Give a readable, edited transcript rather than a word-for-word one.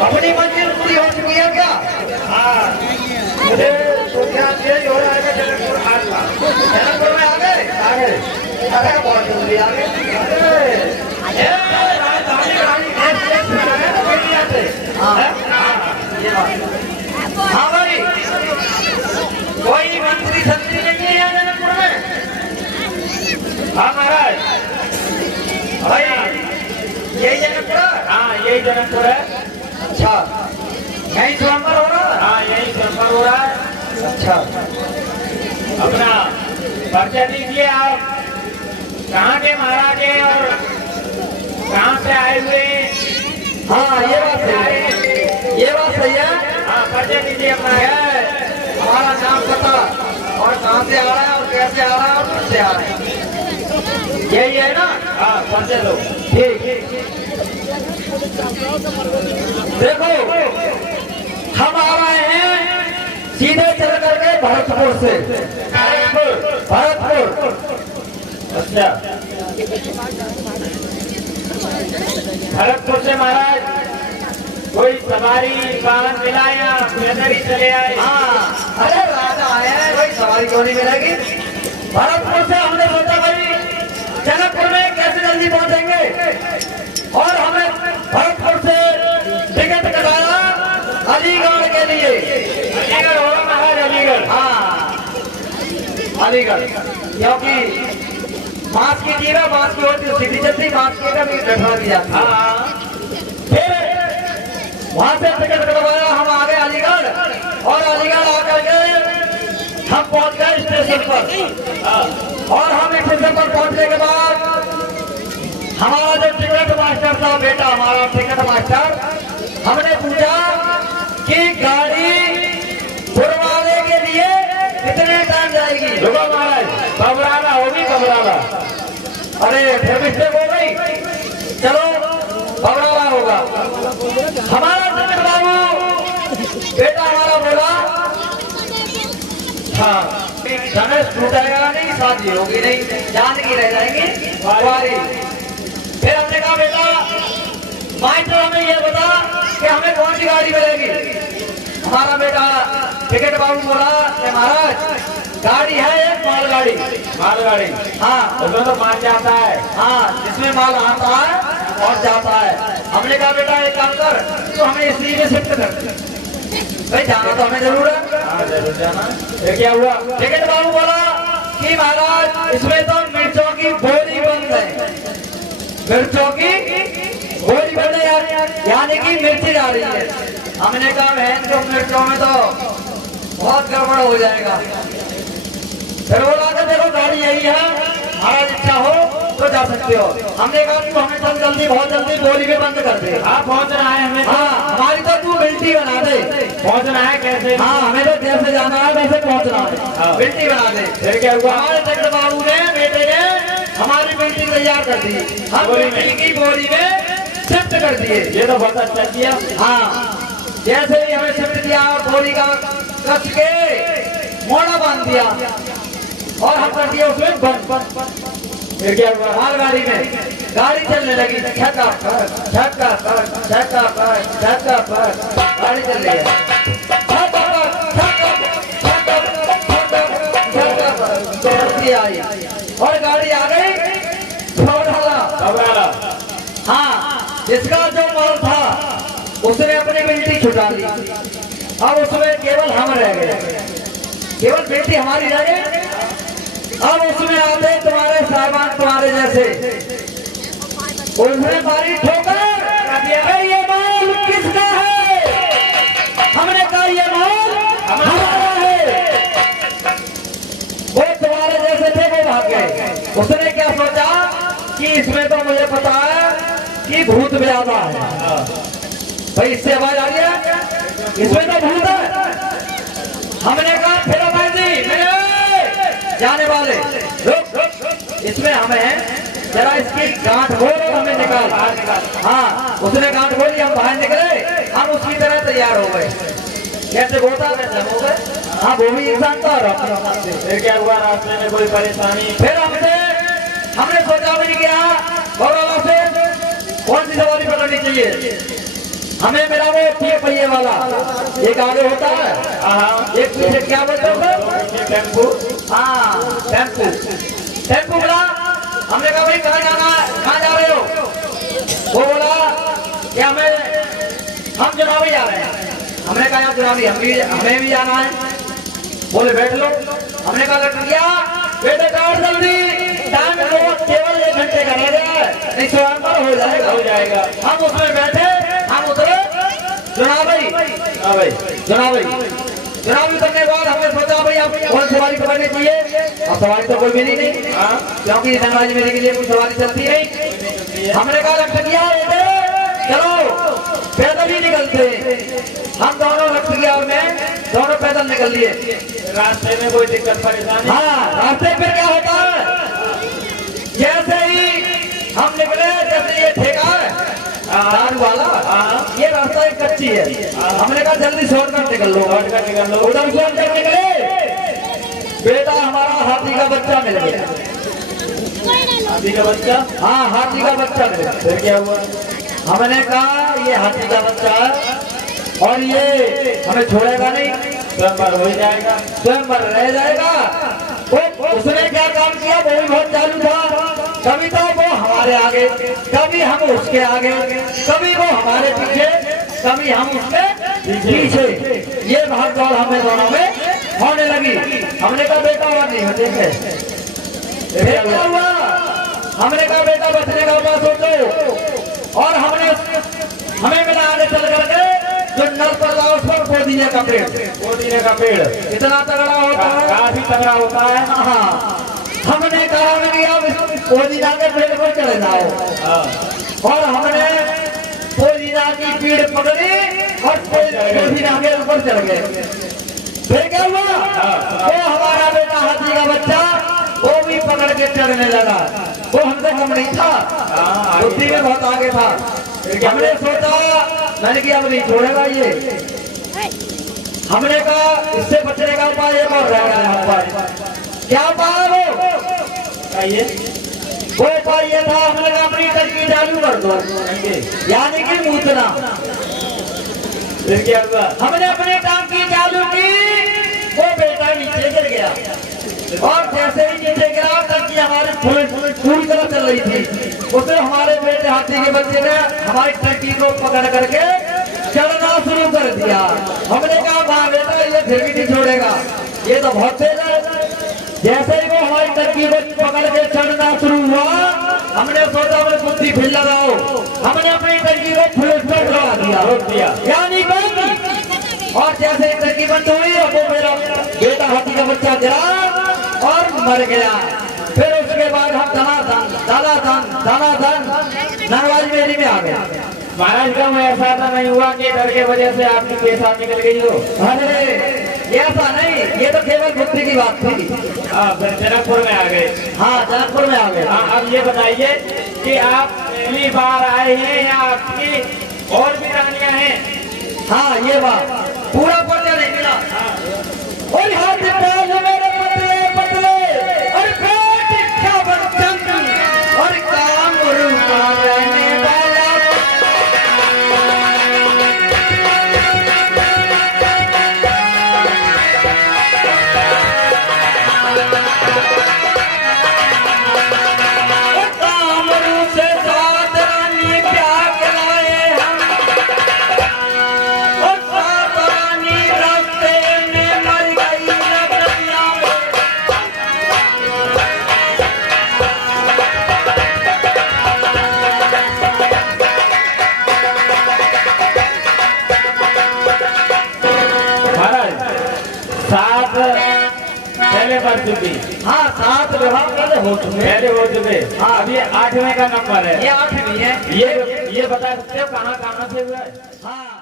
अपनी मंजिल पूरी हो चुकी है क्या? हाँ, मुझे तो ध्यान यही हो रहा है कि जनकपुर हाट का। जनकपुर में आ गए? अरे बहुत जल्दी आ गए। राजधानी रानी है तो बेटियां थे। ये बात। हाँ भाई, कोई मंत्री संतरी नहीं है जनकपुर में? हाँ महाराज, भाई यही जनकपुर है? हाँ यही जनकपुर है। अच्छा, यही स्वयंवर हो रहा है? हाँ यही संपर्क हो रहा है। अच्छा, अपना परिचय दीजिए आप, कहाँ के महाराज हैं और कहाँ से आए हुए? हाँ ये बात सही है, ये बात सही है। हाँ परिचय दीजिए अपना। हमारा नाम पता और कहाँ से आ रहा है और कैसे आ रहा है और किससे आ रहा है, यही है ना? हाँ परिचय दो। ठीक। देखो, हम आ रहे हैं सीधे चल करके भरतपुर से। भरतपुर। अच्छा, भरतपुर से महाराज कोई सवारी वाहन मिला या पैदल ही चले आए? हाँ, अरे राजा आए हैं, कोई सवारी क्यों नहीं मिलेगी? भरतपुर से हमने सोचा भाई जनकपुर में कैसे जल्दी पहुंचेंगे और हमें भरतपुर से टिकट कटाया अलीगढ़ के लिए। अलीगढ़ होगा महाराज, अलीगढ़। हाँ अलीगढ़, क्योंकि मास की जीरा मास की होती सीधी चलती, मास की का भी बैठा दिया था। हाँ फिर वहां से टिकट कटवाया, हम आ गए अलीगढ़ और अलीगढ़ आकर के हम पहुंच गए स्टेशन पर। और हम स्टेशन पर पहुंचने के बाद हमारा जो टिकट मास्टर था, बेटा हमारा टिकट मास्टर, हमने पूछा कि गाड़ी बुरवाने के लिए कितने टाइम जाएगी? रुको महाराज, घबराना होगी, घबराना। अरे फिर मिस्टेक हो गई, चलो घबराना होगा। हमारा टिकट बाबू बेटा हमारा बोला हाँ धनुष टूटेगा नहीं, शादी होगी नहीं, जान की रह जाएंगी वारी। फिर हमने कहा बेटा मास्टर हमें ये बता कि हमें कौन सी गाड़ी मिलेगी? हमारा बेटा टिकट बाबू बोला कि महाराज गाड़ी है एक मालगाड़ी। मालगाड़ी? हाँ उसमें तो माल जाता है। हाँ, जिसमें माल आता है और जाता है। हमने कहा बेटा एक काम कर, तो हमें इसी में शिफ्ट कर, भाई जाना तो हमें जरूर है। हाँ जरूर जाना। ये क्या हुआ? टिकट बाबू बोला कि महाराज इसमें तो मिर्चों की बोरी बंद है, मिर्चों की बोरी बंद है, यानी कि मिर्ची जा रही है। हमने कहा बहन तो मिर्चों में तो बहुत गड़बड़ हो जाएगा। फिर बोला कि देखो गाड़ी यही है, महाराज इच्छा हो तो जा सकते हो। हमने कहा कि हमें चल जल्दी, बहुत जल्दी बोरी में बंद कर दे। हाँ पहुँचना है हमें। हाँ हमारी तो तू बिल्टी बना दे। पहुँचना है कैसे? हाँ हमें तो जैसे जाना है वैसे पहुँचना है, बिल्टी बना दे। फिर क्या हुआ? हमारे टिकट बाबू ने बेटे ने हमारी बिल्टी तैयार कर दी, हम बिल्टी की बोरी में शिफ्ट कर दिए। ये तो बहुत अच्छा किया। हाँ जैसे ही हमें शिफ्ट किया, बोरी का कस के मोड़ा बांध दिया और हम कर दिया उसमें बंद। फिर क्या हुआ? मालगाड़ी में गाड़ी चलने लगी, छक्का पर छक्का पर छक्का पर छक्का पर गाड़ी चल रही है। छक्का पर छक्का छक्का छक्का छक्का पर आई और गाड़ी आ गई घबराना। हाँ, जिसका जो माल था उसने अपनी बिल्टी छुटा ली, अब उसमें केवल हम रह गए, केवल बेटी हमारी रह गई। अब उसमें आते तुम्हारे साहबान तुम्हारे जैसे, उसने मारी ठोकर, ये माल किसका है? हमने कहा ये माल हमारा है। वो तुम्हारे जैसे थे, वो भाग गए। उसने क्या सोचा कि इसमें तो मुझे पता है कि भूत व्यादा है, भाई इससे आवाज आ रही है, इसमें तो भूत है। हमने कहा फिर भाई जी मेरे जाने वाले रुक, इसमें हमें जरा इसकी गांठ खोल, हमें निकाल। हाँ उसने गांठ खोली, हम बाहर निकले, हम उसकी तरह तैयार हो गए, जैसे होता वैसे हो गए। हाँ वो भी इंसान था। फिर क्या हुआ? रास्ते में कोई परेशानी? फिर हमने सोचा भी किया बड़ों से कौन सी सवारी पकड़नी चाहिए। हमें मिला वो 3 पहिए वाला, एक आगे होता है, एक पीछे, क्या बोलते हो सर? टेम्पो। हाँ टेम्पो, टेम्पो मिला। हमने कहा भाई कहाँ जाना है, कहाँ जा रहे हो? वो बोला कि हम चुनावी जा रहे हैं। हमने कहा यार चुनावी हमें भी जाना है। बोले बैठ लो। हमने कहा लटकिया बेटे काट जल्दी, टाइम केवल 1 घंटे का रह गया है, नहीं स्वयंवर हो जाएगा। हो जाएगा। हम उसमें बैठे, हम उतरे चुनावी। हाँ भाई। चुनावी करने के बाद हमने सोचा भाई आप कौन सवारी पकड़नी चाहिए। अब सवारी तो कोई मिली नहीं, क्योंकि धनबाद मेरे के लिए कोई सवारी चलती नहीं। हमने कहा लटकिया चलो पैदल ही निकलते। हम दोनों लटकिया और मैं दोनों पैदल निकल लिए। रास्ते में कोई दिक्कत परेशानी? हाँ, रास्ते पे क्या होता है, जैसे ही हम निकले, जैसे ये ठेका है दारू वाला, ये रास्ता एक कच्ची है। हमने कहा जल्दी शॉर्टकट निकल लो। उधर शॉर्टकट निकले, बेटा हमारा हाथी का बच्चा मिल गया। हाथी का बच्चा? हाँ हाथी का बच्चा मिल गया। फिर क्या हुआ? हमने कहा ये हाथी का बच्चा है और ये हमें छोड़ेगा नहीं, स्वयंवर हो जाएगा, स्वयंवर रह जाएगा। तो उसने क्या काम किया, वो भी बहुत चालू था। कभी तो वो हमारे आगे, कभी हम उसके आगे, कभी वो हमारे पीछे, कभी हम उसके पीछे। ये भाग दौड़ हमें दोनों में होने लगी। हमने कहा बेटा और नहीं हो देखे क्या हुआ। हमने कहा बेटा बचने का उपाय सोचो। और हमें मिला आगे चल करके जो नल पर था उस पर पोदीने का पेड़। पोदीने का पेड़ इतना तगड़ा होता है, काफी तगड़ा होता है। हाँ, हमने कहा कि आप पोदीना के पेड़ पर चले जाओ। और हमने पोदीना की पीड़ पकड़ी और पोदीना के ऊपर चढ़ गए। फिर क्या हुआ, वो हमारा बेटा हाथी का बच्चा वो भी पकड़ के चढ़ने लगा। वो हमसे कम नहीं था, बुद्धि में बहुत आगे था। हमने सोचा, मैंने किया अब नहीं छोड़ेगा ये। हमने कहा इससे बचने का उपाय एक और रह गया हमारे पास। क्या उपाय वो उपाय ये था, हमने कहा अपनी टंकी चालू कर दो, यानी कि मूतना। फिर क्या हुआ? हमने अपनी टंकी चालू की, वो बेटा नीचे गिर गया। और जैसे ही नीचे गिरा, टंकी हमारी पूरी तरह चल रही थी। उसने हमारे बेटे हाथी के बच्चे ने हमारी टंकी को पकड़ करके चढ़ना शुरू कर दिया। हमने कहा वाह बेटा ये फिर भी नहीं छोड़ेगा, ये तो बहुत तेज है। जैसे ही वो हमारी टंकी को पकड़ के चढ़ना शुरू हुआ, हमने सोचा अपनी बुद्धि फिर लगाओ। हमने अपनी टंकी को फुल स्टॉप लगा दिया, रोक दिया, यानी बंद। और जैसे ही टंकी बंद हुई, वो मेरा बेटा हाथी का बच्चा गिरा और मर गया। फिर उसके बाद हम धनाधन नरवाज मेरी में आ गया। महाराज का मैं ऐसा तो नहीं हुआ कि डर के वजह से आपकी पेशाब निकल गई हो? अरे ऐसा नहीं, ये तो केवल बुद्धि की बात थी। फिर जनकपुर में आ गए? हाँ जनकपुर में आ गए। अब ये बताइए कि आप पहली बार आए हैं या आपकी और भी रानियां हैं? हाँ ये बात पूरा पता नहीं मिला। और हाथ मेरे पतले पतले और पेट क्या बर्तन और काम रूपा रहने वाला। काम रूप से साथ रानी प्यार के लाए हम, और साथ रानी रास्ते में मर गई नगरिया में। महाराज सात पहले बढ़ चुकी? हाँ 7 विवाह पहले हो चुके। हाँ अब ये 8वें का नंबर है। ये 8वीं है। ये बता सकते हो कहाँ से हुआ है? हाँ